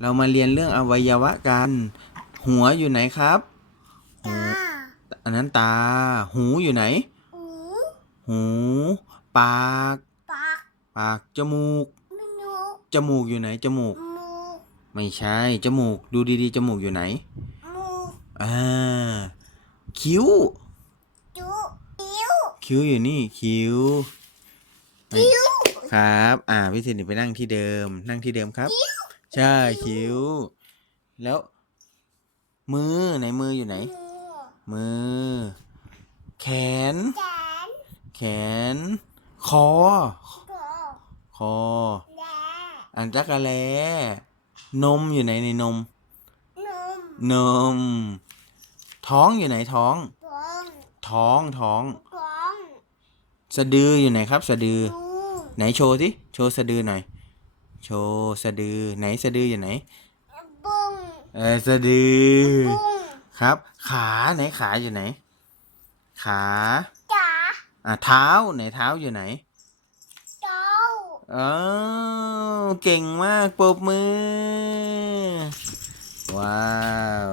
เรามาเรียนเรื่องอวัยวะกัน หัวอยู่ไหนครับหูตาอันนั้นตา หูอยู่ไหน หูหู ปาก ปากปาก จมูกมนุษย์จมูกอยู่ไหน จมูกมูไม่ใช่ จมูก ดูดีๆ จมูกอยู่ไหนมูอ่า คิ้ว จุอิ้วคิ้วอยู่นี่ คิ้วอิ้ว ครับ อ่าพี่สิริไปนั่งที่เดิม นั่งที่เดิมครับ ใช่คิ้ว แล้ว มือไหนมืออยู่ไหน มือมือแขนแขน แขน คอกอคอแลอันจักรแลนมอยู่ไหนในนมนม นม ท้องอยู่ไหนท้องฟองท้องท้องฟอง สะดืออยู่ไหนครับ สะดือดูไหนโชว์สิโชว์สะดือหน่อย โชว์สะดือไหนสะดืออยู่ไหนบุ้งเออสะดือบุ้งครับ ขาไหนขาอยู่ไหน ขาขาอะเท้าไหนเท้าอยู่ไหนเท้าเออเก่งมากปรบมือ ว้าว